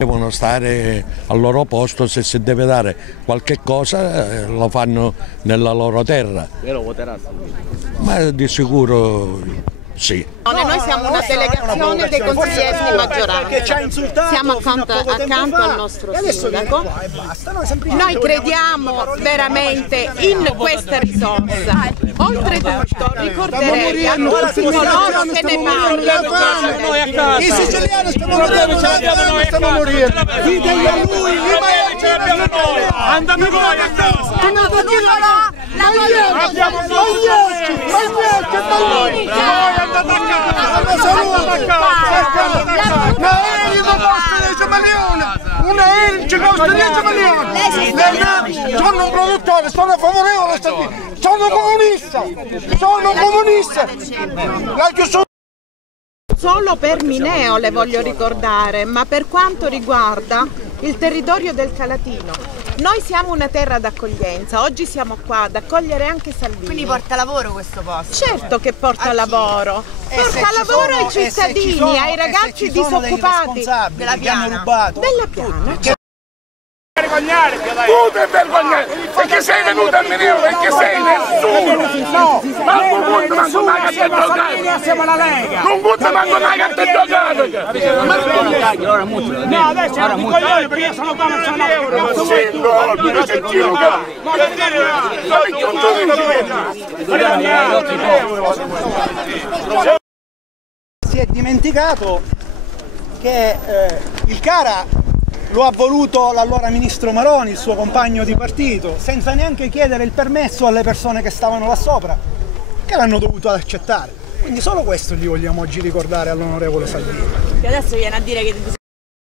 Devono stare al loro posto, se si deve dare qualche cosa lo fanno nella loro terra. E lo voterà Salvini? Ma di sicuro sì. Noi siamo una delegazione dei consiglieri di maggioranza, siamo accanto al nostro sindaco. Noi crediamo veramente in questa risorsa. Oltretutto ricorderei a tutti coloro che ne parlano. I siciliani stiamo morendo, dite a lui, andate voi a casa. Abbiamo ci costa 10 milioni. Sono un produttore, sono favorevole a Salvini, sono comunista. Solo per Mineo le voglio ricordare, ma per quanto riguarda il territorio del Calatino, noi siamo una terra d'accoglienza, oggi siamo qua ad accogliere anche Salvini. Quindi porta lavoro questo posto? Certo che porta lavoro, porta lavoro ai cittadini, ai ragazzi disoccupati della Piana. Della Piana. Tu ti vergognare, perché sei venuto a Mineo, perché sei nessuno! Ma non vuoi manco mai a te giocare! Siamo la Lega! Non vuoi manco mai a te giocare! No, adesso ora coglioni perché io sono qua non sono euro! Sì, no, tu sei giro qua! Si è dimenticato che il Cara lo ha voluto l'allora ministro Maroni, il suo compagno di partito, senza neanche chiedere il permesso alle persone che stavano là sopra, che l'hanno dovuto accettare. Quindi solo questo gli vogliamo oggi ricordare all'onorevole Salvini. Che adesso viene a dire che